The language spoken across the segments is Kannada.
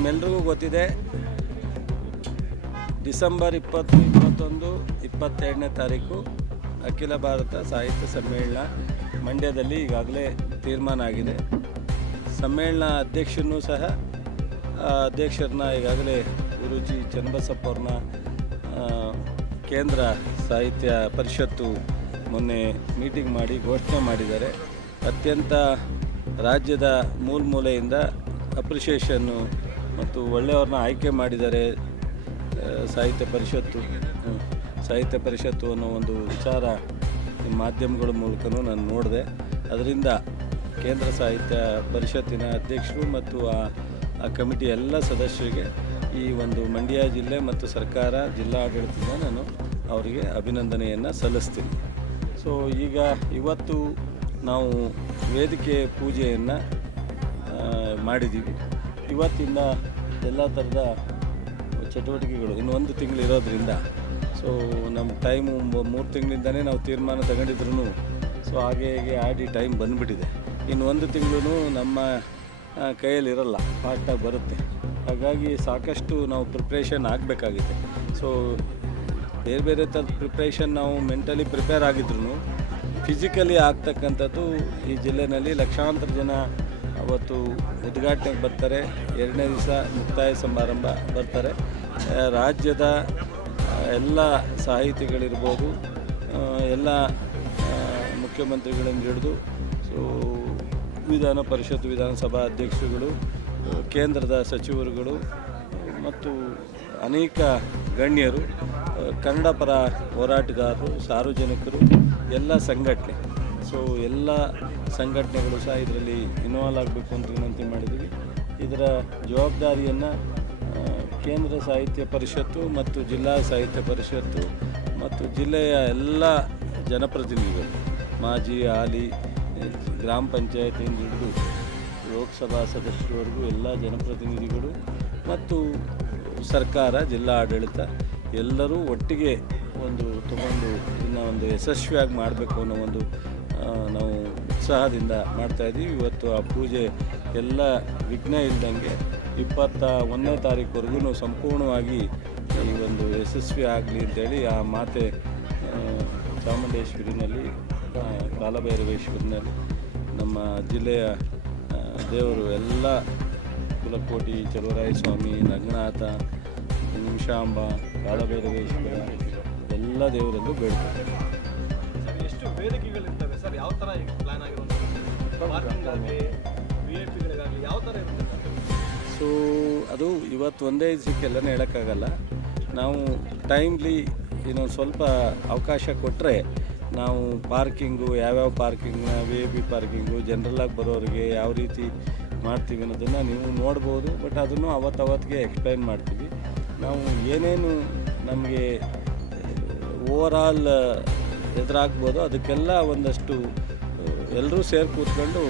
ನಿಮ್ಮೆಲ್ರಿಗೂ ಗೊತ್ತಿದೆ, ಡಿಸೆಂಬರ್ ಇಪ್ಪತ್ತು, ಇಪ್ಪತ್ತೊಂದು, ಇಪ್ಪತ್ತೆರಡನೇ ತಾರೀಕು ಅಖಿಲ ಭಾರತ ಸಾಹಿತ್ಯ ಸಮ್ಮೇಳನ ಮಂಡ್ಯದಲ್ಲಿ ಈಗಾಗಲೇ ತೀರ್ಮಾನ ಆಗಿದೆ. ಸಮ್ಮೇಳನ ಅಧ್ಯಕ್ಷನೂ ಸಹ ಅಧ್ಯಕ್ಷರನ್ನ ಈಗಾಗಲೇ ಗುರುಜಿ ಚನ್ನಬಸಪ್ಪ ಕೇಂದ್ರ ಸಾಹಿತ್ಯ ಪರಿಷತ್ತು ಮೊನ್ನೆ ಮೀಟಿಂಗ್ ಮಾಡಿ ಘೋಷಣೆ ಮಾಡಿದ್ದಾರೆ. ಅತ್ಯಂತ ರಾಜ್ಯದ ಮೂಲ ಮೂಲೆಯಿಂದ ಅಪ್ರಿಷಿಯೇಷನ್ನು ಮತ್ತು ಒಳ್ಳೆಯವ್ರನ್ನ ಆಯ್ಕೆ ಮಾಡಿದರೆ ಸಾಹಿತ್ಯ ಪರಿಷತ್ತು ಸಾಹಿತ್ಯ ಪರಿಷತ್ತು ಅನ್ನೋ ಒಂದು ವಿಚಾರ ಮಾಧ್ಯಮಗಳ ಮೂಲಕನೂ ನಾನು ನೋಡಿದೆ. ಅದರಿಂದ ಕೇಂದ್ರ ಸಾಹಿತ್ಯ ಪರಿಷತ್ತಿನ ಅಧ್ಯಕ್ಷರು ಮತ್ತು ಆ ಆ ಕಮಿಟಿ ಎಲ್ಲ ಸದಸ್ಯರಿಗೆ ಈ ಒಂದು ಮಂಡ್ಯ ಜಿಲ್ಲೆ ಮತ್ತು ಸರ್ಕಾರ ಜಿಲ್ಲಾ ಆಡಳಿತದ ನಾನು ಅವರಿಗೆ ಅಭಿನಂದನೆಯನ್ನು ಸಲ್ಲಿಸ್ತೀನಿ. ಸೊ ಈಗ ಇವತ್ತು ನಾವು ವೇದಿಕೆ ಪೂಜೆಯನ್ನು ಮಾಡಿದ್ದೀವಿ ಇವತ್ತಿಂದ ಎಲ್ಲ ಥರದ ಚಟುವಟಿಕೆಗಳು ಇನ್ನೊಂದು ತಿಂಗಳು ಇರೋದ್ರಿಂದ. ಸೊ ನಮ್ಮ ಟೈಮು ಮೂರು ತಿಂಗಳಿಂದನೇ ನಾವು ತೀರ್ಮಾನ ತಗೊಂಡಿದ್ರು ಸೊ ಹಾಗೆ ಹೀಗೆ ಆಡಿ ಟೈಮ್ ಬಂದುಬಿಟ್ಟಿದೆ. ಇನ್ನು ಒಂದು ತಿಂಗಳು ನಮ್ಮ ಕೈಯಲ್ಲಿರಲ್ಲ ಫಾಸ್ಟಾಗಿ ಬರುತ್ತೆ. ಹಾಗಾಗಿ ಸಾಕಷ್ಟು ನಾವು ಪ್ರಿಪ್ರೇಷನ್ ಆಗಬೇಕಾಗಿದೆ ಸೊ ಬೇರೆ ಬೇರೆ ಥರದ ಪ್ರಿಪ್ರೇಷನ್ ನಾವು ಮೆಂಟಲಿ ಪ್ರಿಪೇರ್ ಆಗಿದ್ರು ಫಿಸಿಕಲಿ ಆಗ್ತಕ್ಕಂಥದ್ದು ಈ ಜಿಲ್ಲೆಯಲ್ಲಿ ಲಕ್ಷಾಂತರ ಜನ ಅವತ್ತು ಉದ್ಘಾಟನೆಗೆ ಬರ್ತಾರೆ. ಎರಡನೇ ದಿವಸ ಮುಕ್ತಾಯ ಸಮಾರಂಭ ಬರ್ತಾರೆ. ರಾಜ್ಯದ ಎಲ್ಲ ಸಾಹಿತಿಗಳಿರ್ಬೋದು ಎಲ್ಲ ಮುಖ್ಯಮಂತ್ರಿಗಳನ್ನು ಹಿಡಿದು, ಸೊ, ವಿಧಾನ ಪರಿಷತ್, ವಿಧಾನಸಭಾ ಅಧ್ಯಕ್ಷರುಗಳು ಕೇಂದ್ರದ ಸಚಿವರುಗಳು, ಮತ್ತು ಅನೇಕ ಗಣ್ಯರು ಕನ್ನಡ ಪರ ಹೋರಾಟಗಾರರು, ಸಾರ್ವಜನಿಕರು, ಎಲ್ಲ ಸಂಘಟನೆ. ಸೊ ಎಲ್ಲ ಸಂಘಟನೆಗಳು ಸಹ ಇದರಲ್ಲಿ ಇನ್ವಾಲ್ವ್ ಆಗಬೇಕು ಅಂತ ವಿನಂತಿ ಮಾಡಿದ್ದೀವಿ. ಇದರ ಜವಾಬ್ದಾರಿಯನ್ನು ಕೇಂದ್ರ ಸಾಹಿತ್ಯ ಪರಿಷತ್ತು ಮತ್ತು ಜಿಲ್ಲಾ ಸಾಹಿತ್ಯ ಪರಿಷತ್ತು ಮತ್ತು ಜಿಲ್ಲೆಯ ಎಲ್ಲ ಜನಪ್ರತಿನಿಧಿಗಳು, ಮಾಜಿ, ಹಾಲಿ, ಗ್ರಾಮ ಪಂಚಾಯತಿಯಿಂದ ಹಿಡಿದು ಲೋಕಸಭಾ ಸದಸ್ಯರವರೆಗೂ ಎಲ್ಲ ಜನಪ್ರತಿನಿಧಿಗಳು ಮತ್ತು ಸರ್ಕಾರ, ಜಿಲ್ಲಾ ಆಡಳಿತ ಎಲ್ಲರೂ ಒಟ್ಟಿಗೆ ಒಂದು ತಗೊಂಡು ಇನ್ನು ಒಂದು ಯಶಸ್ವಿಯಾಗಿ ಮಾಡಬೇಕು ಅನ್ನೋ ಒಂದು ನಾವು ಉತ್ಸಾಹದಿಂದ ಮಾಡ್ತಾಯಿದ್ದೀವಿ ಇವತ್ತು ಆ ಪೂಜೆ ಎಲ್ಲ ವಿಘ್ನ ಇಲ್ದಂಗೆ ಇಪ್ಪತ್ತ ಒಂದನೇ ತಾರೀಕುವರೆಗೂ ಸಂಪೂರ್ಣವಾಗಿ ಈ ಒಂದು ಯಶಸ್ವಿ ಆಗಲಿ ಅಂತೇಳಿ ಆ ಮಾತೆ ಚಾಮುಂಡೇಶ್ವರಿನಲ್ಲಿ ಕಾಲಭೈರವೇಶ್ವರಿನಲ್ಲಿ ನಮ್ಮ ಜಿಲ್ಲೆಯ ದೇವರು ಎಲ್ಲ ಕುಲಕೋಟಿ, ಚಲುವರಾಯ ಸ್ವಾಮಿ ನಗ್ನಾಥ ನಿಮಿಷಾಂಬ ಕಾಲಭೈರವೇಶ್ವರ ಎಲ್ಲ ದೇವರಲ್ಲೂ ಬೇಡ್ತಾರೆ ಎಷ್ಟು ಯಾವ ಥರ ಪ್ಲಾನ್ ಸೊ ಅದು ಇವತ್ತು ಒಂದೇ ದಿವಸಕ್ಕೆಲ್ಲನೇ ಹೇಳೋಕ್ಕಾಗಲ್ಲ. ನಾವು ಟೈಮ್ಲಿ ಇನ್ನೊಂದು ಸ್ವಲ್ಪ ಅವಕಾಶ ಕೊಟ್ಟರೆ ನಾವು ಪಾರ್ಕಿಂಗು, ಯಾವ್ಯಾವ ಪಾರ್ಕಿಂಗ್ನ ವಿ ಎ ಪಿ ಪಾರ್ಕಿಂಗು ಜನರಲ್ಲಾಗಿ ಬರೋರಿಗೆ ಯಾವ ರೀತಿ ಮಾಡ್ತೀವಿ ಅನ್ನೋದನ್ನು ನೀವು ನೋಡ್ಬೋದು. ಬಟ್ ಅದನ್ನು ಅವತ್ತವತ್ತಿಗೆ ಎಕ್ಸ್ಪ್ಲೈನ್ ಮಾಡ್ತೀವಿ. ನಾವು ಏನೇನು ನಮಗೆ ಓವರಾಲ್ ಎದುರಾಗ್ಬೋದು. ಅದಕ್ಕೆಲ್ಲ ಒಂದಷ್ಟು ಎಲ್ಲರೂ ಸೇರಿ ಕೂತ್ಕೊಂಡು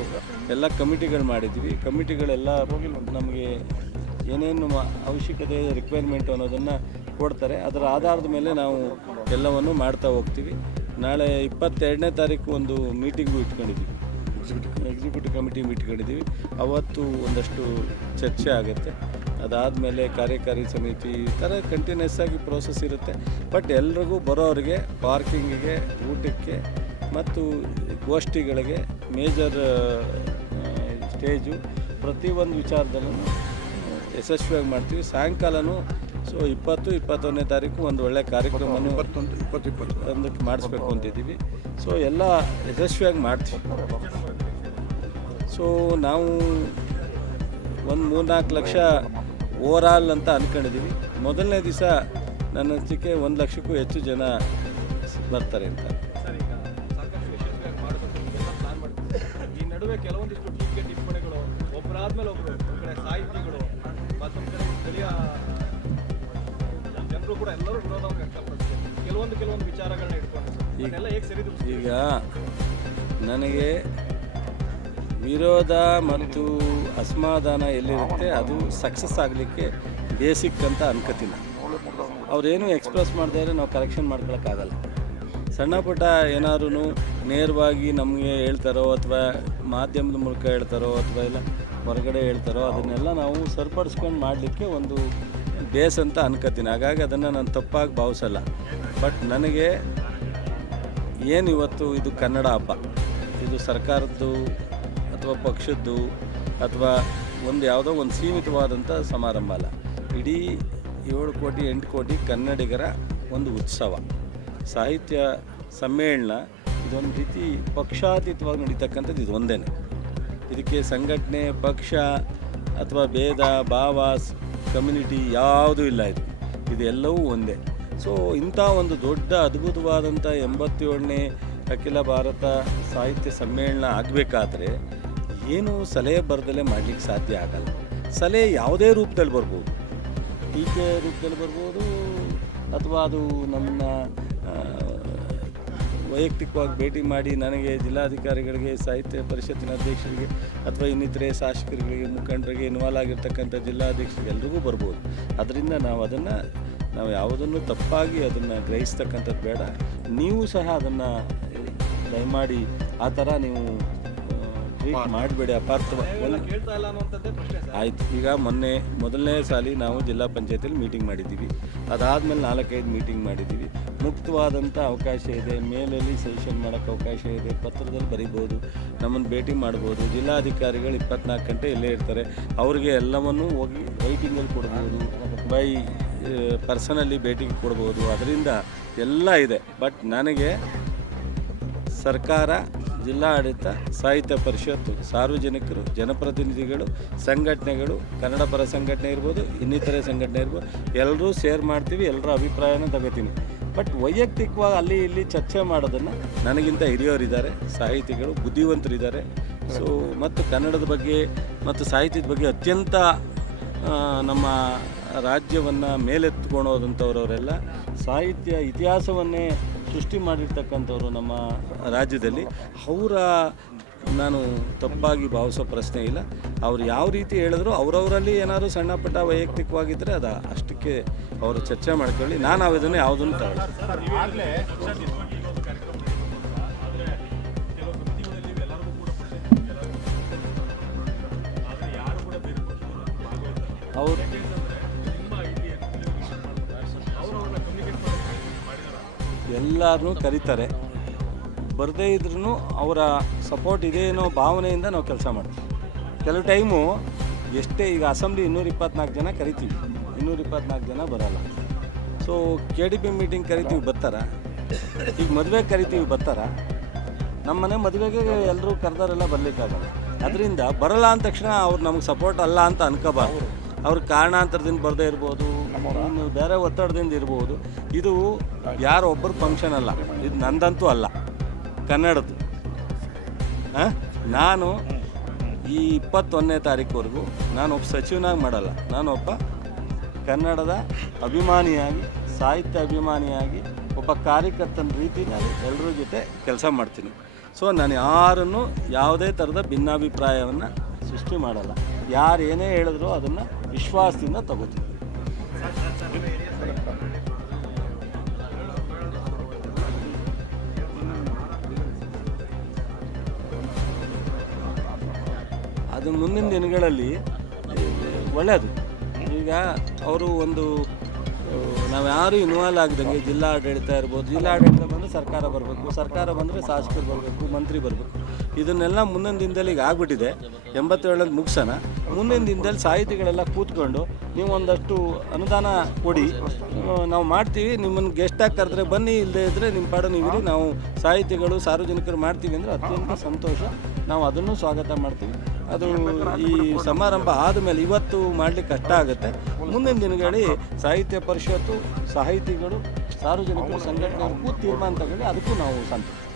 ಎಲ್ಲ ಕಮಿಟಿಗಳು ಮಾಡಿದ್ವಿ. ಕಮಿಟಿಗಳೆಲ್ಲ ನಮಗೆ ಏನೇನು ಅವಶ್ಯಕತೆ ರಿಕ್ವೈರ್ಮೆಂಟು ಅನ್ನೋದನ್ನು ಕೊಡ್ತಾರೆ. ಅದರ ಆಧಾರದ ಮೇಲೆ ನಾವು ಎಲ್ಲವನ್ನು ಮಾಡ್ತಾ ಹೋಗ್ತೀವಿ. ನಾಳೆ ಇಪ್ಪತ್ತೆರಡನೇ ತಾರೀಕು ಒಂದು ಮೀಟಿಂಗು ಇಟ್ಕೊಂಡಿದ್ದೀವಿ ಎಕ್ಸಿಕ್ಯೂಟಿವ್ ಕಮಿಟಿ ಇಟ್ಕೊಂಡಿದ್ದೀವಿ ಅವತ್ತು ಒಂದಷ್ಟು ಚರ್ಚೆ ಆಗುತ್ತೆ. ಅದಾದಮೇಲೆ ಕಾರ್ಯಕಾರಿ ಸಮಿತಿ ಈ ಥರ ಕಂಟಿನ್ಯೂಸ್ ಆಗಿ ಪ್ರೋಸೆಸ್ ಇರುತ್ತೆ. ಬಟ್ ಎಲ್ರಿಗೂ ಬರೋರಿಗೆ ಪಾರ್ಕಿಂಗಿಗೆ ಊಟಕ್ಕೆ ಮತ್ತು ಗೋಷ್ಠಿಗಳಿಗೆ ಮೇಜರ್ ಸ್ಟೇಜು ಪ್ರತಿಯೊಂದು ವಿಚಾರದಲ್ಲೂ ಯಶಸ್ವಿಯಾಗಿ ಮಾಡ್ತೀವಿ. ಸಾಯಂಕಾಲನೂ ಸೊ ಇಪ್ಪತ್ತು ಇಪ್ಪತ್ತೊಂದನೇ ತಾರೀಕು ಒಂದು ಒಳ್ಳೆ ಕಾರ್ಯಕ್ರಮವನ್ನು ಇಪ್ಪತ್ತೊಂದು ಇಪ್ಪತ್ತು ಇಪ್ಪತ್ತು. ಒಂದಕ್ಕೆ ಮಾಡಿಸ್ಬೇಕು ಅಂತಿದ್ದೀವಿ. ಸೊ ಎಲ್ಲ ಯಶಸ್ವಿಯಾಗಿ ಮಾಡ್ತೀವಿ. ಸೊ ನಾವು ಒಂದು ಮೂರ್ನಾಲ್ಕು ಲಕ್ಷ ಓವರಾಲ್ ಅಂತ ಅಂದ್ಕೊಂಡಿದ್ದೀವಿ ಮೊದಲನೇ ದಿವಸ ನನ್ನ ಅನಿಸಿಕೆ ಒಂದು ಲಕ್ಷಕ್ಕೂ ಹೆಚ್ಚು ಜನ ಬರ್ತಾರೆ ಅಂತ. ಈ ನಡುವೆ ಕೆಲವೊಂದಿಷ್ಟು ಟೀಕೆ ಟಿಪ್ಪಣಿಗಳು ಒಬ್ಬರಾದ್ಮೇಲೆ ಒಬ್ಬರು ಕಡೆ ಸಾಹಿತಿಗಳು ಮತ್ತೊಂದು ಕಡೆ ಸ್ಥಳೀಯ ಜನರು ಕೂಡ ಎಲ್ಲರೂ ವಿರೋಧವನ್ನು ವ್ಯಕ್ತಪಡಿಸ್ತಾರೆ. ಕೆಲವೊಂದು ಕೆಲವೊಂದು ವಿಚಾರಗಳನ್ನ ಇಟ್ಕೊಂಡು ಈಗ ನನಗೆ ವಿರೋಧ ಮತ್ತು ಅಸಮಾಧಾನ ಎಲ್ಲಿರುತ್ತೆ ಅದು ಸಕ್ಸಸ್ ಆಗಲಿಕ್ಕೆ ಬೇಸಿಕ್ ಅಂತ ಅನ್ಕೋತೀನಿ. ಅವರೇನು ಎಕ್ಸ್ಪ್ರೆಸ್ ಇದ್ರೆ ನಾವು ಕರೆಕ್ಷನ್ ಮಾಡ್ಕೊಳಕ್ಕಾಗಲ್ಲ ಸಣ್ಣ ಪುಟ್ಟ ಏನಾದ್ರೂ ನೇರವಾಗಿ ನಮಗೆ ಹೇಳ್ತಾರೋ ಅಥವಾ ಮಾಧ್ಯಮದ ಮೂಲಕ ಹೇಳ್ತಾರೋ ಅಥವಾ ಇಲ್ಲ ಹೊರಗಡೆ ಹೇಳ್ತಾರೋ ಅದನ್ನೆಲ್ಲ ನಾವು ಸರಿಪಡಿಸ್ಕೊಂಡು ಮಾಡಲಿಕ್ಕೆ ಒಂದು ಬೇಸ್ ಅಂತ ಅನ್ಕೋತೀನಿ. ಹಾಗಾಗಿ ಅದನ್ನು ನಾನು ತಪ್ಪಾಗಿ ಭಾವಿಸಲ್ಲ. ಬಟ್ ನನಗೆ ಏನು ಇವತ್ತು ಇದು ಕನ್ನಡ ಹಬ್ಬ? ಇದು ಸರ್ಕಾರದ್ದು ಅಥವಾ ಪಕ್ಷದ್ದು ಅಥವಾ ಒಂದು ಯಾವುದೋ ಒಂದು ಸೀಮಿತವಾದಂಥ ಸಮಾರಂಭ ಅಲ್ಲ. ಇಡೀ ಏಳು ಕೋಟಿ, ಎಂಟು ಕೋಟಿ ಕನ್ನಡಿಗರ ಒಂದು ಉತ್ಸವ. ಸಾಹಿತ್ಯ ಸಮ್ಮೇಳನ ಇದೊಂದು ರೀತಿ ಪಕ್ಷಾತೀತವಾಗಿ ನಡೀತಕ್ಕಂಥದ್ದು ಇದು ಒಂದೇ ಇದಕ್ಕೆ ಸಂಘಟನೆ, ಪಕ್ಷ ಅಥವಾ ಭೇದ, ಭಾವ, ಕಮ್ಯುನಿಟಿ ಯಾವುದೂ ಇಲ್ಲ ಇದು. ಇದೆಲ್ಲವೂ ಒಂದೇ. ಸೊ, ಇಂಥ ಒಂದು ದೊಡ್ಡ ಅದ್ಭುತವಾದಂಥ ಎಂಬತ್ತೇಳನೇ ಅಖಿಲ ಭಾರತ ಸಾಹಿತ್ಯ ಸಮ್ಮೇಳನ ಆಗಬೇಕಾದ್ರೆ ಏನು ಸಲಹೆ ಬರದಲ್ಲೇ ಮಾಡಲಿಕ್ಕೆ ಸಾಧ್ಯ ಆಗಲ್ಲ. ಸಲಹೆ ಯಾವುದೇ ರೂಪದಲ್ಲಿ ಬರ್ಬೋದು. ಟೀಕೆ ರೂಪದಲ್ಲಿ ಬರ್ಬೋದು ಅಥವಾ ಅದು ನಮ್ಮನ್ನ ವೈಯಕ್ತಿಕವಾಗಿ ಭೇಟಿ ಮಾಡಿ ನನಗೆ ಜಿಲ್ಲಾಧಿಕಾರಿಗಳಿಗೆ, ಸಾಹಿತ್ಯ ಪರಿಷತ್ತಿನ ಅಧ್ಯಕ್ಷರಿಗೆ ಅಥವಾ ಇನ್ನಿತರೆ ಶಾಸಕರಿಗೆ ಮುಖಂಡರಿಗೆ ಇನ್ವಾಲ್ವ್ ಆಗಿರ್ತಕ್ಕಂಥ ಜಿಲ್ಲಾಧ್ಯಕ್ಷರಿಗೆ ಎಲ್ರಿಗೂ ಬರ್ಬೋದು. ಅದರಿಂದ ನಾವು ಅದನ್ನು, ನಾವು ಯಾವುದನ್ನು ತಪ್ಪಾಗಿ ಅದನ್ನು ಗ್ರಹಿಸ್ತಕ್ಕಂಥದ್ದು ಬೇಡ. ನೀವು ಸಹ ಅದನ್ನು ದಯಮಾಡಿ ಆ ಥರ ನೀವು ಮಾಡಬೇಡಿ ಅಪಾರ್ಥ. ಆಯ್ತು ಈಗ ಮೊನ್ನೆ ಮೊದಲನೇ ಸಾಲಿ ನಾವು ಜಿಲ್ಲಾ ಪಂಚಾಯತಿಯಲ್ಲಿ ಮೀಟಿಂಗ್ ಮಾಡಿದ್ದೀವಿ. ಅದಾದಮೇಲೆ ನಾಲ್ಕೈದು ಮೀಟಿಂಗ್ ಮಾಡಿದ್ದೀವಿ. ಮುಕ್ತವಾದಂಥ ಅವಕಾಶ ಇದೆ ಮೇಲಲ್ಲಿ ಸೆಷನ್ ಮಾಡೋಕ್ಕೆ ಅವಕಾಶ ಇದೆ ಪತ್ರದಲ್ಲಿ ಬರಿಬೋದು ನಮ್ಮನ್ನು ಭೇಟಿ ಮಾಡ್ಬೋದು ಜಿಲ್ಲಾಧಿಕಾರಿಗಳು ಇಪ್ಪತ್ನಾಲ್ಕು ಗಂಟೆ ಇಲ್ಲೇ ಇರ್ತಾರೆ. ಅವರಿಗೆ ಎಲ್ಲವನ್ನೂ ಹೋಗಿ ರೈಟಿಂಗಲ್ಲಿ ಕೊಡ್ಬೋದು ಬೈ ಪರ್ಸನಲ್ಲಿ ಭೇಟಿ ಕೊಡ್ಬೋದು. ಅದರಿಂದ ಎಲ್ಲ ಇದೆ. ಬಟ್ ನನಗೆ ಸರ್ಕಾರ ಜಿಲ್ಲಾಡಳಿತ ಸಾಹಿತ್ಯ ಪರಿಷತ್ತು, ಸಾರ್ವಜನಿಕರು, ಜನಪ್ರತಿನಿಧಿಗಳು, ಸಂಘಟನೆಗಳು, ಕನ್ನಡ ಪರ ಸಂಘಟನೆ ಇರ್ಬೋದು, ಇನ್ನಿತರೆ ಸಂಘಟನೆ ಇರ್ಬೋದು, ಎಲ್ಲರೂ ಶೇರ್ ಮಾಡ್ತೀವಿ, ಎಲ್ಲರ ಅಭಿಪ್ರಾಯನ ತಗೋತೀನಿ. ಬಟ್ ವೈಯಕ್ತಿಕವಾಗಿ ಅಲ್ಲಿ ಇಲ್ಲಿ ಚರ್ಚೆ ಮಾಡೋದನ್ನು ನನಗಿಂತ ಹಿರಿಯವರಿದ್ದಾರೆ ಸಾಹಿತಿಗಳು, ಬುದ್ಧಿವಂತರಿದ್ದಾರೆ. ಸೊ ಮತ್ತು ಕನ್ನಡದ ಬಗ್ಗೆ ಮತ್ತು ಸಾಹಿತ್ಯದ ಬಗ್ಗೆ ಅತ್ಯಂತ ನಮ್ಮ ರಾಜ್ಯವನ್ನು ಮೇಲೆತ್ಕೊಂಡೋದಂಥವ್ರವರೆಲ್ಲ ಸಾಹಿತ್ಯ ಇತಿಹಾಸವನ್ನೇ ಸೃಷ್ಟಿ ಮಾಡಿರ್ತಕ್ಕಂಥವ್ರು ನಮ್ಮ ರಾಜ್ಯದಲ್ಲಿ. ಅವರ ನಾನು ತಪ್ಪಾಗಿ ಭಾವಿಸೋ ಪ್ರಶ್ನೆ ಇಲ್ಲ. ಅವ್ರು ಯಾವ ರೀತಿ ಹೇಳಿದ್ರು ಅವರವರಲ್ಲಿ ಏನಾದರೂ ಸಣ್ಣ ಪುಟ್ಟ ವೈಯಕ್ತಿಕವಾಗಿದ್ದರೆ ಅದು ಅಷ್ಟಕ್ಕೆ ಅವರು ಚರ್ಚೆ ಮಾಡ್ಕೊಳ್ಳಿ. ನಾನು ಅವೇದನ್ನು ಯಾವುದನ್ನು ತಗೊಳ್ಳಿ. ಅವ್ರು ಎಲ್ಲರನ್ನೂ ಕರೀತಾರೆ. ಬರದೇ ಇದ್ರೂ ಅವರ ಸಪೋರ್ಟ್ ಇದೆ ಅನ್ನೋ ಭಾವನೆಯಿಂದ ನಾವು ಕೆಲಸ ಮಾಡ್ತೀವಿ. ಕೆಲವು ಟೈಮು ಎಷ್ಟೇ ಈಗ ಅಸೆಂಬ್ಲಿ ಇನ್ನೂರ ಇಪ್ಪತ್ನಾಲ್ಕು ಜನ ಕರಿತೀವಿ. ಇನ್ನೂರ ಇಪ್ಪತ್ನಾಲ್ಕು ಜನ ಬರಲ್ಲ. So K D P meeting ಕರಿತೀವಿ ಬರ್ತಾರ. ಈಗ ಮದುವೆಗೆ ಕರಿತೀವಿ ಬರ್ತಾರ. ನಮ್ಮ ಮನೆ ಮದುವೆಗೆ ಎಲ್ಲರೂ ಕರೆದವರೆಲ್ಲ ಬರಲಿಕ್ಕಾಗಲ್ಲ. ಅದರಿಂದ ಬರಲ್ಲ ಅಂದ ತಕ್ಷಣ ಅವ್ರು ನಮ್ಗೆ ಸಪೋರ್ಟ್ ಅಲ್ಲ ಅಂತ ಅನ್ಕೋಬಾರ್ದು. ಅವ್ರ ಕಾರಣಾಂತರದಿಂದ ಬರದೇ ಇರ್ಬೋದು ಇನ್ನು ಬೇರೆ ಒತ್ತಡದಿಂದ ಇರ್ಬೋದು. ಇದು ಯಾರೋ ಒಬ್ಬರು ಫಂಕ್ಷನ್ ಅಲ್ಲ. ಇದು ನಂದಂತೂ ಅಲ್ಲ. ಕನ್ನಡದ್ದು? ನಾನು ಈ ಇಪ್ಪತ್ತೊಂದನೇ ತಾರೀಕುವರೆಗೂ ನಾನು ಒಬ್ಬ ಸಚಿವನಾಗಿ ಮಾಡಲ್ಲ. ನಾನು ಒಬ್ಬ ಕನ್ನಡದ ಅಭಿಮಾನಿಯಾಗಿ ಸಾಹಿತ್ಯ ಅಭಿಮಾನಿಯಾಗಿ ಒಬ್ಬ ಕಾರ್ಯಕರ್ತನ ರೀತಿ ನಾನು ಎಲ್ಲರ ಜೊತೆ ಕೆಲಸ ಮಾಡ್ತೀನಿ. ಸೊ ನಾನು ಯಾರನ್ನು ಯಾವುದೇ ಥರದ ಭಿನ್ನಾಭಿಪ್ರಾಯವನ್ನು ಸೃಷ್ಟಿ ಮಾಡಲ್ಲ. ಯಾರು ಏನೇ ಹೇಳಿದ್ರು ಅದನ್ನು ವಿಶ್ವಾಸದಿಂದ ತಗೋತೀವಿ. ಅದು ಮುಂದಿನ ದಿನಗಳಲ್ಲಿ ಒಳ್ಳೆಯದು ಈಗ ಅವರು ಒಂದು, ನಾವು ಯಾರು ಇನ್ವಾಲ್ವ್ ಆಗದಂಗೆ ಜಿಲ್ಲಾಡಳಿತ ಇರ್ಬೋದು, ಜಿಲ್ಲಾಡಳಿತ ಬಂದರೆ ಸರ್ಕಾರ ಬರಬೇಕು, ಸರ್ಕಾರ ಬಂದರೆ ಶಾಸಕರು ಬರಬೇಕು, ಮಂತ್ರಿ ಬರಬೇಕು. ಇದನ್ನೆಲ್ಲ ಮುಂದಿನ ದಿನದಲ್ಲಿ ಈಗ ಆಗ್ಬಿಟ್ಟಿದೆ. ಎಂಬತ್ತೇಳಲ್ಲಿ ಮುಗಿಸೋಣ. ಮುಂದಿನ ದಿನದಲ್ಲಿ ಸಾಹಿತಿಗಳೆಲ್ಲ ಕೂತ್ಕೊಂಡು ನೀವು ಒಂದಷ್ಟು ಅನುದಾನ ಕೊಡಿ. ನಾವು ಮಾಡ್ತೀವಿ. ನಿಮ್ಮನ್ನು ಗೆಸ್ಟಾಗಿ ಕರೆದ್ರೆ ಬನ್ನಿ ಇಲ್ಲದೇ ಇದ್ದರೆ ನಿಮ್ಮ ಪಾಡು ನೀವಿರಿ ನಾವು ಸಾಹಿತಿಗಳು, ಸಾರ್ವಜನಿಕರು ಮಾಡ್ತೀವಿ ಅಂದರೆ ಅತ್ಯಂತ ಸಂತೋಷ. ನಾವು ಅದನ್ನು ಸ್ವಾಗತ ಮಾಡ್ತೀವಿ. ಅದು ಈ ಸಮಾರಂಭ ಆದಮೇಲೆ ಇವತ್ತು ಮಾಡಲಿಕ್ಕೆ ಕಷ್ಟ ಆಗುತ್ತೆ. ಮುಂದಿನ ದಿನಗಳಲ್ಲಿ ಸಾಹಿತ್ಯ ಪರಿಷತ್ತು, ಸಾಹಿತಿಗಳು, ಸಾರ್ವಜನಿಕರು ಸಂಘಟನೆಗಳು ಕೂತು ತೀರ್ಮಾನ ತಗೊಂಡು ಅದಕ್ಕೂ ನಾವು ಸಂತೋಷ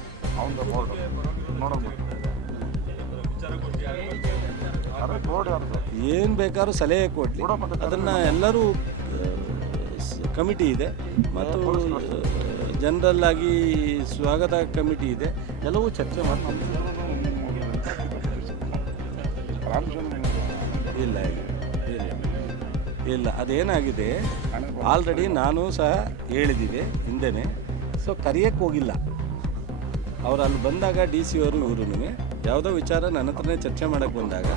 ಏನು ಬೇಕಾದ್ರೂ ಸಲಹೆ ಕೊಡಲಿ. ಅದನ್ನು ಎಲ್ಲರೂ ಕಮಿಟಿ ಇದೆ. ಮತ್ತು ಜನರಲ್ ಆಗಿ ಸ್ವಾಗತ ಕಮಿಟಿ ಇದೆ. ಎಲ್ಲವೂ ಚರ್ಚೆ ಮಾಡ್ತೀವಿ. ಇಲ್ಲ ಇಲ್ಲ ಇಲ್ಲ ಇಲ್ಲ. ಅದೇನಾಗಿದೆ? ಆಲ್ರೆಡಿ ನಾನು ಸಹ ಹೇಳಿದ್ದೀನಿ ಹಿಂದೆನೇ. ಸೊ ಕರಿಯಕ್ಕೆ ಹೋಗಿಲ್ಲ. ಅವ್ರು ಅಲ್ಲಿ ಬಂದಾಗ ಡಿ ಸಿ ಅವರು ಇವರು ಯಾವುದೋ ವಿಚಾರ ನನ್ನ ಹತ್ರನೇ ಚರ್ಚೆ ಮಾಡೋಕ್ಕೆ ಬಂದಾಗ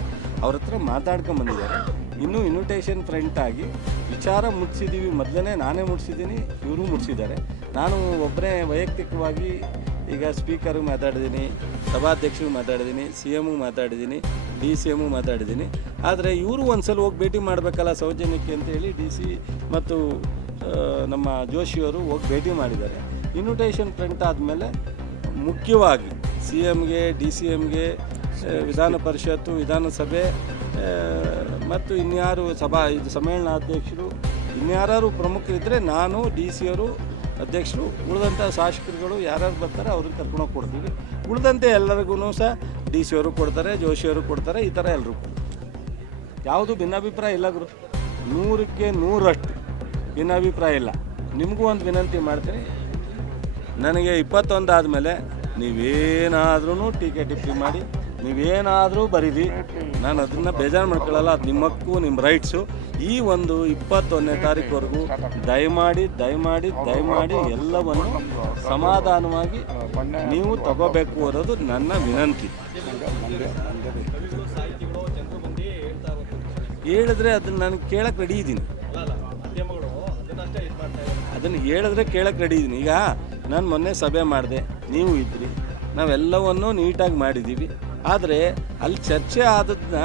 ಅವ್ರ ಹತ್ರ ಮಾತಾಡ್ಕೊಂಡು ಬಂದಿದ್ದಾರೆ. ಇನ್ನೂ ಇನ್ವಿಟೇಷನ್ ಫ್ರೆಂಟ್ ಆಗಿ ವಿಚಾರ ಮುಟ್ಸಿದ್ದೀವಿ ಮೊದಲನೇ ನಾನೇ ಮುಟ್ಸಿದ್ದೀನಿ ಇವರು ಮುಟ್ಸಿದ್ದಾರೆ ನಾನು ಒಬ್ಬನೇ ವೈಯಕ್ತಿಕವಾಗಿ ಈಗ ಸ್ಪೀಕರ್ಗೆ ಮಾತಾಡಿದ್ದೀನಿ, ಸಭಾಧ್ಯಕ್ಷರು ಮಾತಾಡಿದ್ದೀನಿ ಸಿ ಎಮ್ಗೆ ಮಾತಾಡಿದ್ದೀನಿ, ಡಿ ಸಿ ಎಮ್ಗೆ ಮಾತಾಡಿದ್ದೀನಿ. ಆದರೆ ಇವರು ಒಂದ್ಸಲ ಹೋಗಿ ಭೇಟಿ ಮಾಡಬೇಕಲ್ಲ ಸೌಜನ್ಯಕ್ಕೆ ಅಂತೇಳಿ ಡಿ ಸಿ ಮತ್ತು ನಮ್ಮ ಜೋಶಿಯವರು ಹೋಗಿ ಭೇಟಿ ಮಾಡಿದ್ದಾರೆ. ಇನ್ವಿಟೇಷನ್ ಪ್ರಿಂಟ್ ಆದಮೇಲೆ ಮುಖ್ಯವಾಗಿ ಸಿ ಎಮ್ಗೆ, ಡಿ ಸಿ ಎಮ್ಗೆ ವಿಧಾನ ಪರಿಷತ್ತು, ವಿಧಾನಸಭೆ ಮತ್ತು ಇನ್ಯಾರು ಸಭಾ, ಇದು ಸಮ್ಮೇಳನಾಧ್ಯಕ್ಷರು ಇನ್ಯಾರು ಪ್ರಮುಖರಿದ್ದರೆ ನಾನು, ಡಿ ಸಿ ಅವರು ಅಧ್ಯಕ್ಷರು, ಉಳಿದಂಥ ಶಾಸಕರುಗಳು ಯಾರ್ಯಾರು ಬರ್ತಾರೆ ಅವ್ರಿಗೆ ಕರ್ಕೊಂಡೋಗಿ ಕೊಡ್ತೀವಿ. ಉಳಿದಂತೆ ಎಲ್ಲರಿಗೂ ಸಹ ಡಿ ಸಿ ಅವರು ಕೊಡ್ತಾರೆ ಜೋಶಿಯವರು ಕೊಡ್ತಾರೆ, ಈ ಥರ ಎಲ್ಲರೂ ಯಾವುದು ಭಿನ್ನಾಭಿಪ್ರಾಯ ಇಲ್ಲ ಗುರು. ನೂರಕ್ಕೆ ನೂರಷ್ಟು ಭಿನ್ನಾಭಿಪ್ರಾಯ ಇಲ್ಲ. ನಿಮಗೂ ಒಂದು ವಿನಂತಿ ಮಾಡ್ತೀನಿ ನನಗೆ ಇಪ್ಪತ್ತೊಂದು ಆದಮೇಲೆ ನೀವೇನಾದ್ರೂ ಟೀಕೆ ಟಿಪ್ಪಿ ಮಾಡಿ, ನೀವೇನಾದರೂ ಬರೀರಿ. ನಾನು ಅದನ್ನು ಬೇಜಾರು ಮಾಡ್ಕೊಳ್ಳಲ್ಲ, ಅದು ನಿಮ್ಮ ಹಕ್ಕು ನಿಮ್ಮ ರೈಟ್ಸು. ಈ ಒಂದು ಇಪ್ಪತ್ತೊಂದನೇ ತಾರೀಕುವರೆಗೂ ದಯಮಾಡಿ ದಯಮಾಡಿ ದಯಮಾಡಿ ಎಲ್ಲವನ್ನು ಸಮಾಧಾನವಾಗಿ ನೀವು ತಗೋಬೇಕು ಅನ್ನೋದು ನನ್ನ ವಿನಂತಿ. ಹೇಳಿದ್ರೆ ಅದನ್ನು ನಾನು ಕೇಳಕ್ಕೆ ರೆಡಿ ಇದ್ದೀನಿ. ಅದನ್ನು ಹೇಳಿದ್ರೆ ಕೇಳಕ್ಕೆ ರೆಡಿ ಇದ್ದೀನಿ. ಈಗ ನಾನು ಮೊನ್ನೆ ಸಭೆ ಮಾಡಿದೆ, ನೀವು ಇದ್ರಿ. ನಾವೆಲ್ಲವನ್ನೂ ನೀಟಾಗಿ ಮಾಡಿದ್ದೀವಿ ಆದರೆ ಅಲ್ಲಿ ಚರ್ಚೆ ಆದದನ್ನ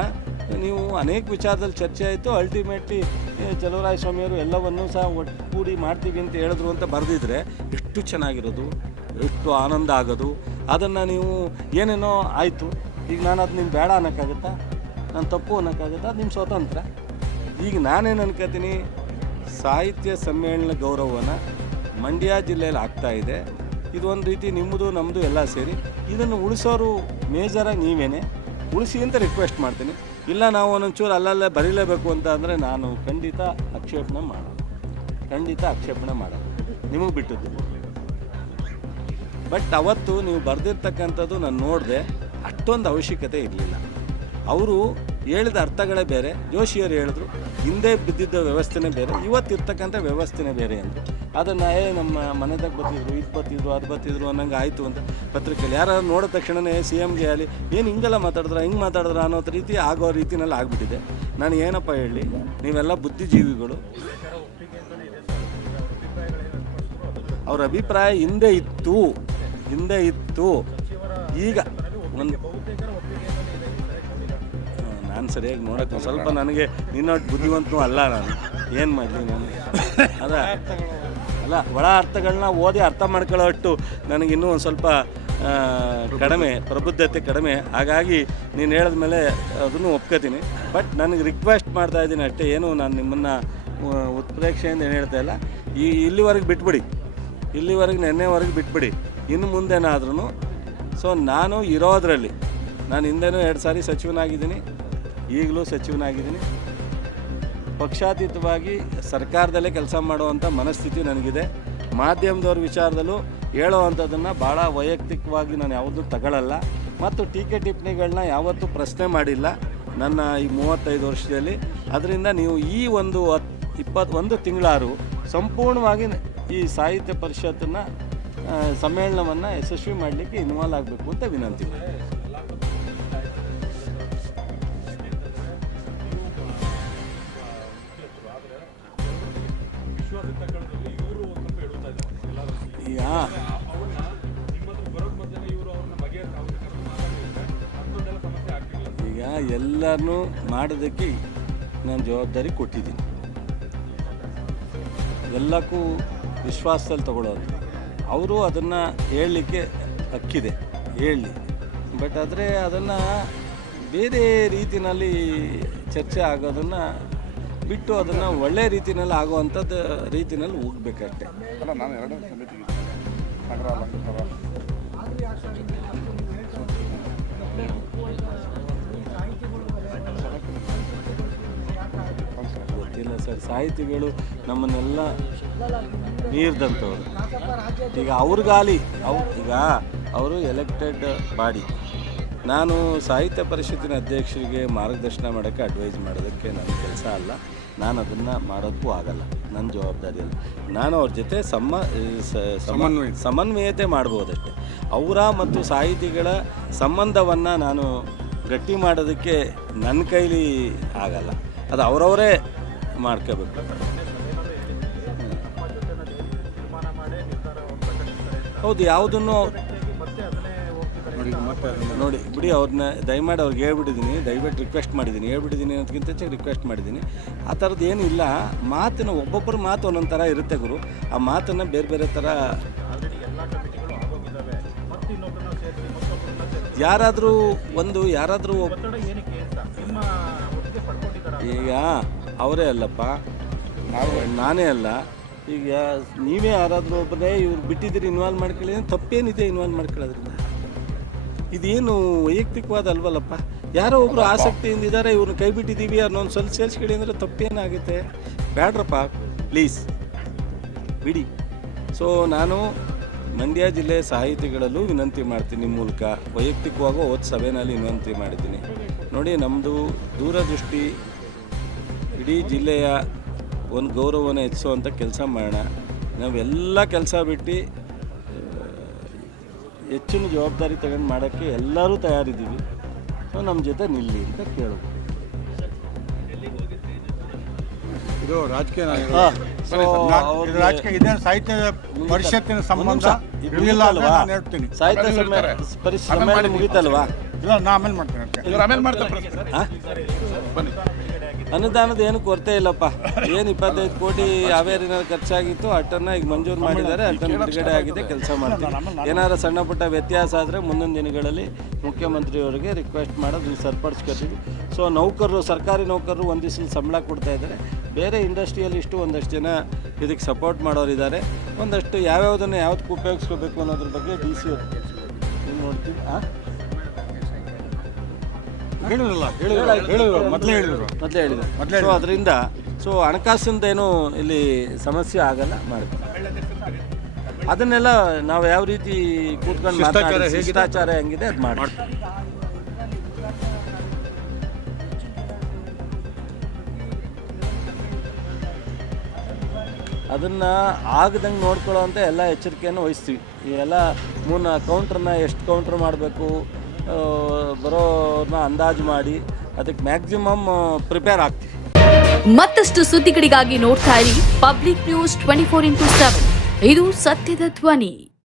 ನೀವು ಅನೇಕ ವಿಚಾರದಲ್ಲಿ ಚರ್ಚೆ ಆಯಿತು. ಅಲ್ಟಿಮೇಟ್ಲಿ ಚಲುವರಾಯ ಸ್ವಾಮಿಯವರು ಎಲ್ಲವನ್ನೂ ಸಹ ಒಟ್ಟುಗೂಡಿ ಮಾಡ್ತೀವಿ ಅಂತ ಹೇಳಿದ್ರು ಅಂತ ಬರೆದಿದ್ರೆ ಎಷ್ಟು ಚೆನ್ನಾಗಿರೋದು, ಎಷ್ಟು ಆನಂದ ಆಗೋದು. ಅದನ್ನು ನೀವು ಏನೇನೋ ಆಯಿತು. ಈಗ ನಾನು ಅದು ನಿಮ್ಮ ಬೇಡ ಅನ್ನೋಕ್ಕಾಗುತ್ತಾ? ನಾನು ತಪ್ಪು ಅನ್ನೋಕ್ಕಾಗುತ್ತಾ? ಅದು ನಿಮ್ಮ ಸ್ವತಂತ್ರ. ಈಗ ನಾನೇನು ಅನ್ಕೋತೀನಿ? ಸಾಹಿತ್ಯ ಸಮ್ಮೇಳನ ಗೌರವನ ಮಂಡ್ಯ ಜಿಲ್ಲೆಯಲ್ಲಿ ಆಗ್ತಾ ಇದೆ. ಇದು ಒಂದು ರೀತಿ ನಿಮ್ಮದು, ನಮ್ಮದು ಎಲ್ಲ ಸೇರಿ. ಇದನ್ನು ಉಳಿಸೋರು ಮೇಜರಾಗಿ ನೀವೇನೆ. ಉಳಿಸಿ ಅಂತ ರಿಕ್ವೆಸ್ಟ್ ಮಾಡ್ತೀನಿ. ಇಲ್ಲ ನಾವು ಒಂದೊಂಚೂರು ಅಲ್ಲಲ್ಲೇ ಬರೀಲೇಬೇಕು ಅಂತ ಅಂದರೆ ನಾನು ಖಂಡಿತ ಆಕ್ಷೇಪಣೆ ಮಾಡೋಣ ಖಂಡಿತ ಆಕ್ಷೇಪಣೆ ಮಾಡೋಣ ನಿಮಗೆ ಬಿಟ್ಟದ್ದು. ಬಟ್ ಅವತ್ತು ನೀವು ಬರೆದಿರ್ತಕ್ಕಂಥದ್ದು ನಾನು ನೋಡಿದೆ, ಅಷ್ಟೊಂದು ಅವಶ್ಯಕತೆ ಇರಲಿಲ್ಲ. ಅವರು ಹೇಳಿದ ಅರ್ಥಗಳೇ ಬೇರೆ, ಜೋಶಿಯವರು ಹೇಳಿದ್ರು, ಹಿಂದೆ ಬಿದ್ದಿದ್ದ ವ್ಯವಸ್ಥೆನೇ ಬೇರೆ, ಇವತ್ತಿರ್ತಕ್ಕಂಥ ವ್ಯವಸ್ಥೆನೇ ಬೇರೆ ಅಂದರು ಅದನ್ನು ಏ, ನಮ್ಮ ಮನೆದಾಗ ಬರ್ತಿದ್ರು, ಇದು ಬರ್ತಿದ್ರು, ಅದು ಬರ್ತಿದ್ರು ಅನ್ನಂಗೆ ಆಯಿತು ಅಂತ ಪತ್ರಿಕೆಯಲ್ಲಿ ಯಾರು ನೋಡಿದ ತಕ್ಷಣವೇ ಸಿ ಎಮ್ಗೆ ಆಗಲಿ ಏನು ಹಿಂಗೆಲ್ಲ ಮಾತಾಡಿದ್ರ, ಹಿಂಗೆ ಮಾತಾಡಿದ್ರ ಅನ್ನೋ ರೀತಿ ಆಗೋ ರೀತಿನಲ್ಲಿ ಆಗಿಬಿಟ್ಟಿದೆ. ನಾನು ಏನಪ್ಪ ಹೇಳಿ, ನೀವೆಲ್ಲ ಬುದ್ಧಿಜೀವಿಗಳು. ಅವ್ರ ಅಭಿಪ್ರಾಯ ಹಿಂದೆ ಇತ್ತು ಹಿಂದೆ ಇತ್ತು. ಈಗ ಒಂದು ನಾನು ಸರಿಯಾಗಿ ನೋಡಕ್ಕೆ ಸ್ವಲ್ಪ ನನಗೆ ನಿನ್ನೊಟ್ಟು ಬುದ್ಧಿವಂತನೂ ಅಲ್ಲ ನಾನು. ಏನು ಮಾಡಲಿ ನಾನು? ಅದ. ಅಲ್ಲ, ಒಳ ಅರ್ಥಗಳನ್ನ ಓದಿ ಅರ್ಥ ಮಾಡ್ಕೊಳ್ಳೋ ಅಷ್ಟು ನನಗಿನ್ನೂ ಒಂದು ಸ್ವಲ್ಪ ಕಡಿಮೆ, ಪ್ರಬುದ್ಧತೆ ಕಡಿಮೆ. ಹಾಗಾಗಿ ನೀನು ಹೇಳಿದ ಮೇಲೆ ಅದನ್ನು ಒಪ್ಕೋತೀನಿ. ಬಟ್ ನನಗೆ ರಿಕ್ವೆಸ್ಟ್ ಮಾಡ್ತಾ ಇದ್ದೀನಿ ಅಷ್ಟೇ ಏನು ನಾನು ನಿಮ್ಮನ್ನು ಉತ್ಪ್ರೇಕ್ಷೆಯಿಂದ ಏನು ಹೇಳ್ತಾ ಇಲ್ಲ. ಈ ಇಲ್ಲಿವರೆಗೆ ಬಿಟ್ಬಿಡಿ. ಇಲ್ಲಿವರೆಗೆ ನೆನ್ನೆವರೆಗೆ ಬಿಟ್ಬಿಡಿ. ಇನ್ನು ಮುಂದೆನಾದ್ರೂ ಸೊ ನಾನು ಇರೋದರಲ್ಲಿ, ನಾನು ಹಿಂದೆನೂ ಎರಡು ಸಾರಿ ಸಚಿವನಾಗಿದ್ದೀನಿ. ಈಗಲೂ ಸಚಿವನಾಗಿದ್ದೀನಿ. ಪಕ್ಷಾತೀತವಾಗಿ ಸರ್ಕಾರದಲ್ಲೇ ಕೆಲಸ ಮಾಡುವಂಥ ಮನಸ್ಥಿತಿ ನನಗಿದೆ. ಮಾಧ್ಯಮದವ್ರ ವಿಚಾರದಲ್ಲೂ ಹೇಳೋವಂಥದ್ದನ್ನು ಭಾಳ ವೈಯಕ್ತಿಕವಾಗಿ ನಾನು ಯಾವುದೂ ತಗೊಳ್ಳಲ್ಲ ಮತ್ತು ಟೀಕೆ ಟಿಪ್ಪಣಿಗಳನ್ನ ಯಾವತ್ತೂ ಪ್ರಶ್ನೆ ಮಾಡಿಲ್ಲ. ನನ್ನ ಈ ಮೂವತ್ತೈದು ವರ್ಷದಲ್ಲಿ. ಅದರಿಂದ ನೀವು ಈ ಒಂದು ಹತ್ ಇಪ್ಪತ್ತೊಂದು ತಿಂಗಳಾರು ಸಂಪೂರ್ಣವಾಗಿ ಈ ಸಾಹಿತ್ಯ ಪರಿಷತ್ತನ್ನು ಸಮ್ಮೇಳನವನ್ನು ಯಶಸ್ವಿ ಮಾಡಲಿಕ್ಕೆ ಇನ್ವಾಲ್ವ್ ಆಗಬೇಕು ಅಂತ ವಿನಂತಿ ಈಗ ಎಲ್ಲರನ್ನು ಮಾಡೋದಕ್ಕೆ ನಾನು ಜವಾಬ್ದಾರಿ ಕೊಟ್ಟಿದ್ದೀನಿ. ಎಲ್ಲಕ್ಕೂ ವಿಶ್ವಾಸದಲ್ಲಿ ತಗೊಳ್ಳೋದು. ಅವರು ಅದನ್ನು ಹೇಳಲಿಕ್ಕೆ ಹಕ್ಕಿದೆ ಹೇಳಲಿ ಬಟ್ ಆದರೆ ಅದನ್ನು ಬೇರೆ ರೀತಿಯಲ್ಲಿ ಚರ್ಚೆ ಆಗೋದನ್ನು ಬಿಟ್ಟು ಅದನ್ನು ಒಳ್ಳೆ ರೀತಿಯಲ್ಲಿ ಆಗುವಂಥದ್ದು ರೀತಿಯಲ್ಲಿ ಹೋಗ್ಬೇಕಷ್ಟೆ. ಅಲ್ಲ ನಾನು ಎರಡನೇ ಸಮಿತಿಗೆ ನಗರ ಅಲಂಕಾರ ಗೊತ್ತಿಲ್ಲ ಸರ್ ಸಾಹಿತಿಗಳು ನಮ್ಮನ್ನೆಲ್ಲ ಮೀರಿದಂಥವ್ರು ಈಗ ಅವ್ರಿಗಾಲಿ ಅವ್ ಈಗ ಅವರು ಎಲೆಕ್ಟೆಡ್ ಬಾಡಿ ನಾನು ಸಾಹಿತ್ಯ ಪರಿಷತ್ತಿನ ಅಧ್ಯಕ್ಷರಿಗೆ ಮಾರ್ಗದರ್ಶನ ಮಾಡೋಕ್ಕೆ ಅಡ್ವೈಸ್ ಮಾಡೋದಕ್ಕೆ ನನ್ನ ಕೆಲಸ ಅಲ್ಲ. ನಾನು ಅದನ್ನು ಮಾಡೋಕ್ಕೂ ಆಗಲ್ಲ. ನನ್ನ ಜವಾಬ್ದಾರಿಯಲ್ಲಿ ನಾನು ಅವ್ರ ಜೊತೆ ಸಮ ಸಮನ್ವಯ ಸಮನ್ವಯತೆ ಮಾಡ್ಬೋದಷ್ಟೆ ಅವರ ಮತ್ತು ಸಾಹಿತಿಗಳ ಸಂಬಂಧವನ್ನು ನಾನು ಗಟ್ಟಿ ಮಾಡೋದಕ್ಕೆ ನನ್ನ ಕೈಲಿ ಆಗಲ್ಲ. ಅದು ಅವರವರೇ ಮಾಡ್ಕೋಬೇಕು. ಹೌದು ಯಾವುದನ್ನು ನೋಡಿ ಬಿಡಿ ಅವ್ರನ್ನ ದಯಮಾಡಿ ಅವ್ರಿಗೆ ಹೇಳ್ಬಿಟ್ಟಿದ್ದೀನಿ ದಯವಿಟ್ಟು ರಿಕ್ವೆಸ್ಟ್ ಮಾಡಿದ್ದೀನಿ. ಹೇಳ್ಬಿಟ್ಟಿದ್ದೀನಿ ಅನ್ನೋದಕ್ಕಿಂತ ಹೆಚ್ಚಾಗಿ ರಿಕ್ವೆಸ್ಟ್ ಮಾಡಿದ್ದೀನಿ. ಆ ಥರದ್ದು ಏನಿಲ್ಲ ಇಲ್ಲ. ಮಾತಿನ ಒಬ್ಬೊಬ್ಬರ ಮಾತು ಒಂದೊಂದು ಥರ ಇರುತ್ತೆ ಗುರು. ಆ ಮಾತನ್ನು ಬೇರೆ ಬೇರೆ ಥರ ಯಾರಾದರೂ ಒಂದು ಯಾರಾದರೂ ಈಗ ಅವರೇ ಅಲ್ಲಪ್ಪ. ನಾವು ನಾನೇ ಅಲ್ಲ. ಈಗ ನೀವೇ ಯಾರಾದರೂ ಒಬ್ಬರೇ ಇವ್ರು ಬಿಟ್ಟಿದ್ದೀರಿ ಇನ್ವಾಲ್ವ್ ಮಾಡ್ಕೊಳ್ಳಿ ತಪ್ಪೇನಿದೆ ಇನ್ವಾಲ್ವ್ ಮಾಡ್ಕೊಳ್ಳೋದ್ರಿಂದ. ಇದೇನು ವೈಯಕ್ತಿಕವಾದ ಅಲ್ವಲ್ಲಪ್ಪ? ಯಾರೋ ಒಬ್ಬರು ಆಸಕ್ತಿಯಿಂದ ಇದ್ದಾರೆ ಇವ್ರನ್ನ ಕೈ ಬಿಟ್ಟಿದ್ದೀವಿ ಅನ್ನೊಂದು ಸ್ವಲ್ಪ ಸೇರಿಸ್ಕೊಳ್ಳಿ ಅಂದರೆ ತಪ್ಪೇನಾಗುತ್ತೆ? ಬ್ಯಾಡ್ರಪ್ಪ ಪ್ಲೀಸ್ ಬಿಡಿ. ಸೊ ನಾನು ಮಂಡ್ಯ ಜಿಲ್ಲೆ ಸಾಹಿತಿಗಳಲ್ಲೂ ವಿನಂತಿ ಮಾಡ್ತೀನಿ ಮೂಲಕ. ವೈಯಕ್ತಿಕವಾಗೂ ಹೋದ ಸಭೆಯಲ್ಲಿ ವಿನಂತಿ ಮಾಡಿದ್ದೀನಿ. ನೋಡಿ ನಮ್ಮದು ದೂರದೃಷ್ಟಿ ಇಡೀ ಜಿಲ್ಲೆಯ ಒಂದು ಗೌರವವನ್ನು ಹೆಚ್ಚಿಸುವಂಥ ಕೆಲಸ ಮಾಡೋಣ. ನಾವೆಲ್ಲ ಕೆಲಸ ಬಿಟ್ಟು ಹೆಚ್ಚಿನ ಜವಾಬ್ದಾರಿ ತಗೊಂಡು ಮಾಡೋಕ್ಕೆ ಎಲ್ಲರೂ ತಯಾರಿದ್ದೀವಿ. ಸೊ ನಮ್ಮ ಜೊತೆ ನಿಲ್ಲಿ ಅಂತ ಕೇಳೋದು ಇದು ರಾಜಕೀಯ ನಾಯಕರು. ಹಾ, ಸರಿ ಸರ್, ನಾನ್- ಅವ್ರಿಗೆ- ಇದು ರಾಜಕೀಯ ಇದೇನು ಸಾಹಿತ್ಯ ಪರಿಷತ್ತಿನ ಸಂಬಂಧ? ಇರಲಿಲ್ಲ? ನಾನು ಹೇಳ್ತೀನಿ. ಸಾಹಿತ್ಯ ಸಮ್ಮೇಳನ ಮುಗಿತಲ್ವಾ? ಇಲ್ಲ ನಾ ಆಮೇಲೆ ಮಾಡ್ತೀನಿ ಅದಕ್ಕೆ. ಇವ್ರು ಆಮೇಲೆ ಮಾಡ್ತಾರೆ ಹಾ? ಅನುದಾನದ ಏನು ಕೊರತೆ ಇಲ್ಲಪ್ಪ. ಏನು ಇಪ್ಪತ್ತೈದು ಕೋಟಿ ಹಾವೇರಿನಲ್ಲಿ ಖರ್ಚಾಗಿತ್ತು ಅಟ್ಟನ್ನ ಈಗ ಮಂಜೂರು ಮಾಡಿದ್ದಾರೆ ಅಟ್ಟನ್ನು ಬಿಡುಗಡೆ ಆಗಿದೆ ಕೆಲಸ ಮಾಡ್ತೀವಿ. ಏನಾದ್ರು ಸಣ್ಣ ಪುಟ್ಟ ವ್ಯತ್ಯಾಸ ಆದರೆ ಮುಂದಿನ ದಿನಗಳಲ್ಲಿ ಮುಖ್ಯಮಂತ್ರಿಯವರಿಗೆ ರಿಕ್ವೆಸ್ಟ್ ಮಾಡೋದು ಸರಿಪಡಿಸ್ಕೊತೀವಿ. ಸೊ ನೌಕರರು ಸರ್ಕಾರಿ ನೌಕರರು ಒಂದಿಷ್ಟು ಸಂಬಳ ಕೊಡ್ತಾ ಇದ್ದಾರೆ. ಬೇರೆ ಇಷ್ಟು ಒಂದಷ್ಟು ಜನ ಇದಕ್ಕೆ ಸಪೋರ್ಟ್ ಮಾಡೋರಿದ್ದಾರೆ ಒಂದಷ್ಟು ಯಾವ್ಯಾವುದನ್ನು ಯಾವ್ದಕ್ಕೆ ಉಪಯೋಗಿಸ್ಕೋಬೇಕು ಅನ್ನೋದ್ರ ಬಗ್ಗೆ ಡಿ ಸಿ ನೋಡ್ತೀವಿ ಹಾಂ ಹೇಳಿದ್ರಲ್ಲ ಹೇಳಿದ್ರು ಹೇಳಿದ್ರು. ಮೊದಲೇ ಹೇಳಿದ್ರು. ಮೊದಲೇ ಹೇಳಿದೆ ಸೊ ಅದರಿಂದ ಸೊ ಹಣಕಾಸಿಂದೇನು ಇಲ್ಲಿ ಸಮಸ್ಯೆ ಆಗಲ್ಲ ಮಾಡ್ತೀವಿ ಅದನ್ನೆಲ್ಲ ನಾವು ಯಾವ ರೀತಿ ಕೂತ್ಕೊಂಡು ಮಾತಾಡಿ ಶಿಷ್ಟಾಚಾರ ಹೆಂಗಿದೆ ಅದು ಮಾಡಿ ಅದನ್ನು ಆಗದಂಗೆ ನೋಡ್ಕೊಳ್ಳೋ ಅಂತ ಎಲ್ಲ ಎಚ್ಚರಿಕೆಯನ್ನು ವಹಿಸ್ತೀವಿ. ಈ ಎಲ್ಲ ಮೂನ ಕೌಂಟ್ರನ್ನ ಎಷ್ಟು ಕೌಂಟ್ರ್ ಮಾಡಬೇಕು? ಬರೋನ ಅಂದಾಜು ಮಾಡಿ ಅದಕ್ಕೆ ಮ್ಯಾಕ್ಸಿಮಮ್ ಪ್ರಿಪೇರ್ ಆಗ್ತೀವಿ. ಮತ್ತಷ್ಟು ಸುದ್ದಿಗಳಿಗಾಗಿ ನೋಡ್ತಾ ಇರಿ Public News twenty four into seven ಇದು ಸತ್ಯದ ಧ್ವನಿ.